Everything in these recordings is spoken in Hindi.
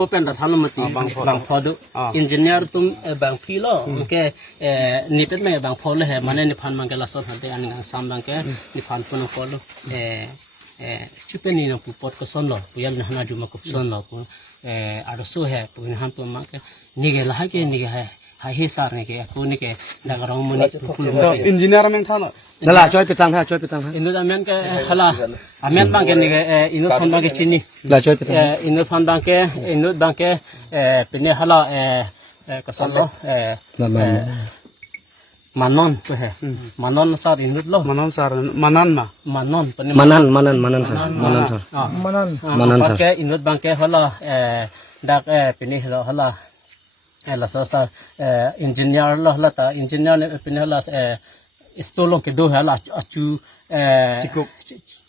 Open the Halamati, Bang Podu, engineer tum Bang Pilo, okay, Nipet me Bang Polo, Manan Panmangala Sot, and Sambanke, the Panfon Polo, Chupenino Put Cosonlo, we have Hanajuma Copsonlo, Araso have, when Hampo Market, Nigel Hake, Nigga, Hisa, Punike, Nagarong, engineer Mentana. La joy petang ha, joy petang. In the America, Hala, Amen Bank in the Fondagini, La joy petang. In the Fondanke, in the Banke, Penehala, Casano, Manon, Manon Sar in the law, Manon Sar, Manana, Manon, Manan, in the Banke, Hala, Dak Penihla, Hala, Elasosa, engineer Lata, engineer Penelas, Stolong ke do hala acu Cikuk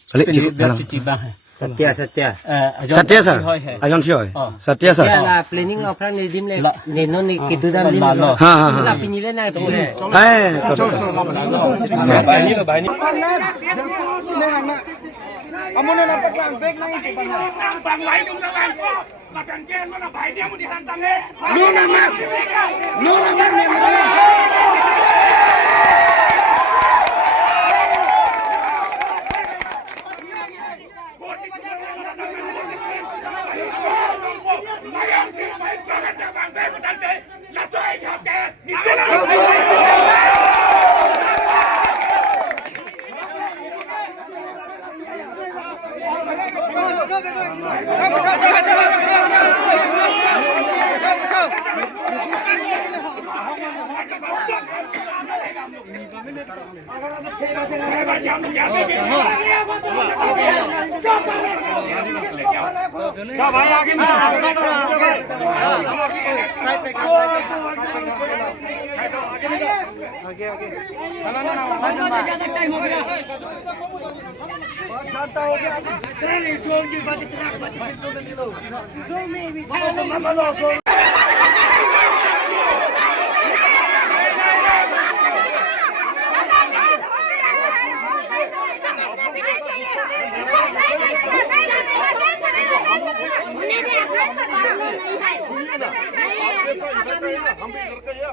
Satya Satya sir ajon si hoy Satya sir la planning of plan dim le no ni kitu dam dim la pinile na to bani lo bani Amuna dapat lang break na itu bang lain dong jalan kok makan ken mana baik dia mau dihantam no nama भाई आगे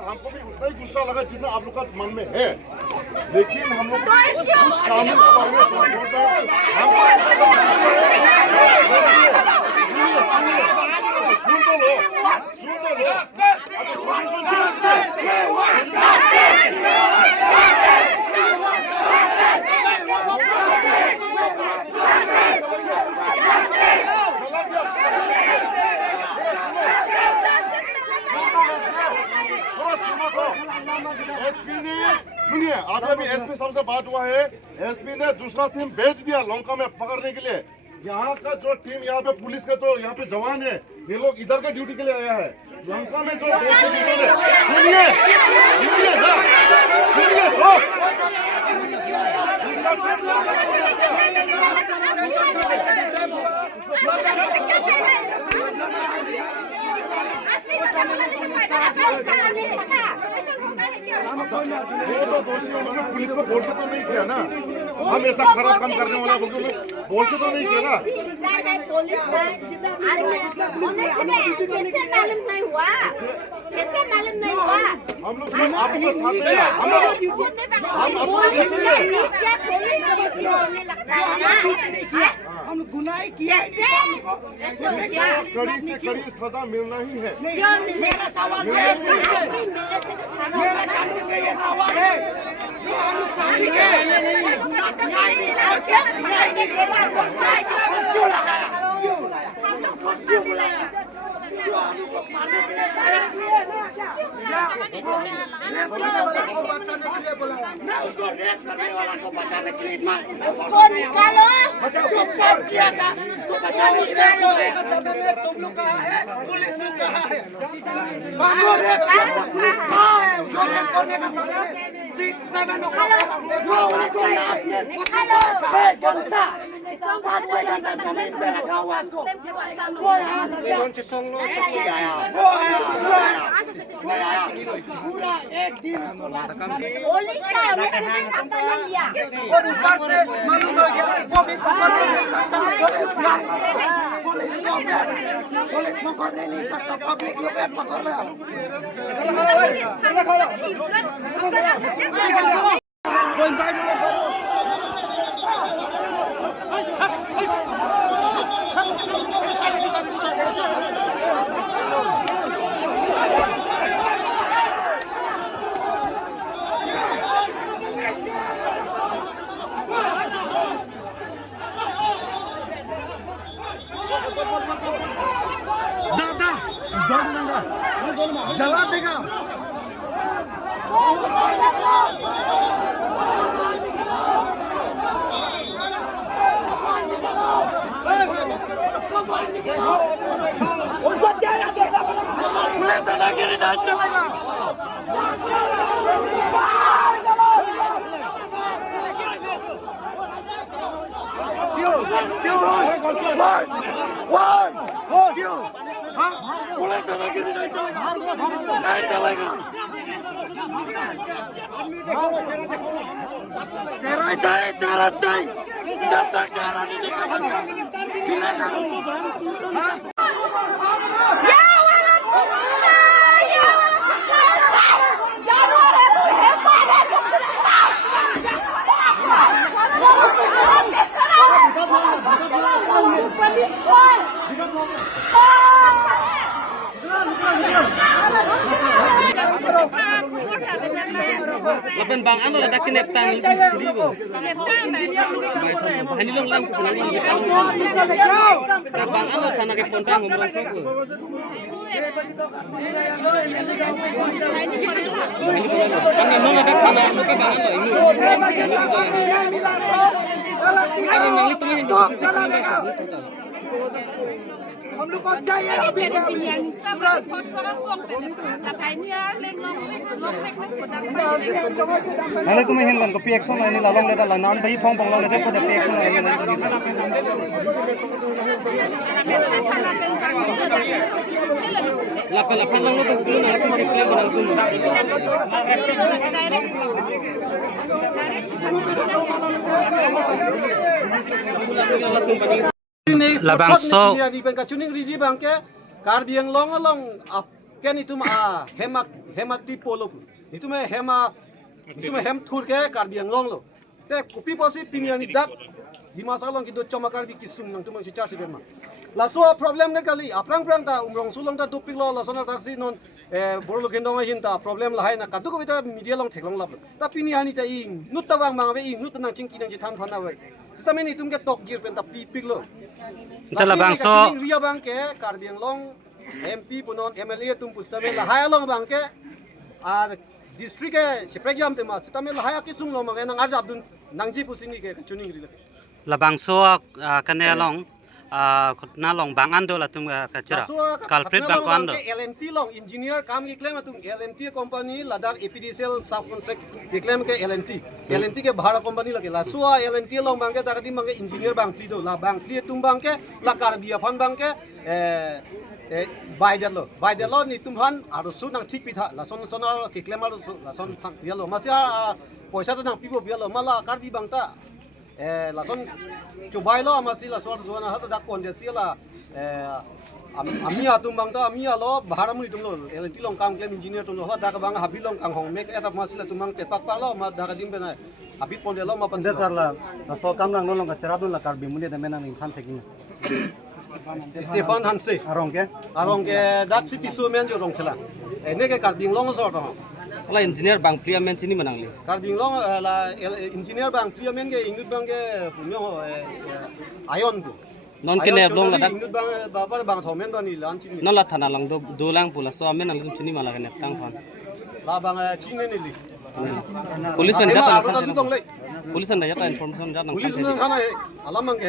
हमको भी उतना ही गुस्सा लगा जितना आप लोग का मन में है लेकिन हम लोग कानून के बारे में सोचते हैं सुन तो लो सुनिए आपका भी एसपी साहब से बात हुआ है एसपी ने दूसरा टीम भेज दिया लंका में पकड़ने के लिए यहाँ का जो टीम यहाँ पे पुलिस का जो यहाँ पे जवान है ये लोग इधर का ड्यूटी के लिए आया है लंका में जो सुनिए वो तो दोषी उन्होंने पुलिस को बोल के तो नहीं किया ना हम ऐसा खराब काम करने वाला बोल के तो नहीं किया ना कैसे मालूम नहीं हुआ हम लोग सब आपके साथ हम गुनाह किया कड़ी से कड़ी सजा मिलना ही है मेरा सवाल मेरा कानून से ये सवाल है जो हम लोग पालेंगे क्यों लगाया हम लोग क्यों बुलाया उसको रेप करने वाला को बचाने के लिए उसको निकालो चुप कर किया था उसको बचाने के लिए तुम लोग कहा है पुलिस ने कहा है जो रेप करने का समय 6-7 घंटा जमीन पे रखा हुआ उसको कौन से संग लोग पूरा एक दिन उसको और ऊपर से मालूम हो गया वो भी पकड़ नहीं सकता पुलिस पकड़ने नहीं सकता, पब्लिक लोग पकड़ रहा जला देगा। पुलिस दादागिरी नहीं चलेगा। क्यों क्यों पुलिस दादागिरी नहीं चलेगा, नहीं चलेगा। चेहरा चाहिए, चेहरा चाहिए, जब तक चेहरा नहीं दिखेगा Lapan bang ano ada kineptang ribu. Bahani long lang ko lang bang ano sana ke pontang ngomong soko. Bang ano ada kana ano ke bang ano ini. Ini nang itu ini. हम लोग को चाहिए Ini ada pinjang sama potongan uang lapainya lenglong Hale tu mahin lang ko PX on ini lalong leda lanan bai phong bang lang leda ko da PX on ini. Lapan lapan lang ko dulu na ko PX lang tu. Labang so di pengka cuning riji bangke karbiang long ap ken itu hemat tipo lo itu hem thur ke karbiang long lo te kopi posi piniani dak di masa long kido coma karbi kisum nang tumang cicar siderma la so problem ne kali aprang ta umrong sulong ta tupik lo la sona taksi non borlo kendong hin ta problem la hai na kadu ko bita media long theklong lab ta piniani ta ing nut ta wang mang be ing nut nang chingki nang jitan phana we sistameni tumke tok gir pen ta pik lo Labang so ria bangke karbiang long MP punon MLA tum pustame la haya long bangke a district ke chipregiam te ma sitame la haya kisung lo ma nang arja abdun nangji pusini ke chuning ri labang so kanelong na long bang ando la tum kachira culprit bang ko ando LNT long engineer kam ki claim atung LNT company ladak EPDCL subcontract ki claim ke LNT ke bhara company lage la suwa LNT long bangke takadi mangke engineer bang plido la bang pli tum bangke la karbia fan bangke by the law ni tumhan aru su nang thik pitha la son ki claim aru la son phan bialo masya poisa to nang pibo bialo mala karbi bangta lason cobai lo masih la suara suara hatu dak pon desi la amia tumbang ta amia lo bahara muni tum lo LNT long kam claim engineer tum lo dak bang habi long kang hong make eta masih la tumbang tepak pa lo ma dak dim bena habi pon de lo ma pan Sar la so kam nang long ka cerabun la karbi muni da menang ning phan teking. Stefan Hanse arong ke dak si pisu men jo rong khela ene ke karbing long so to Ala engineer bang priya men sini menang li. karbing long la engineer bang priya men ke ingut bang ke punyo ayon ko Non kene blong la dak. ingut bang babar bang thomen do ni lan chin Non la thana lang do lang pula so men nang sini mala kene tang phan. la bang chin ni li Police Ada jata. ada tu dong le. Police jata information jata nang. Police nang kana alam mang ke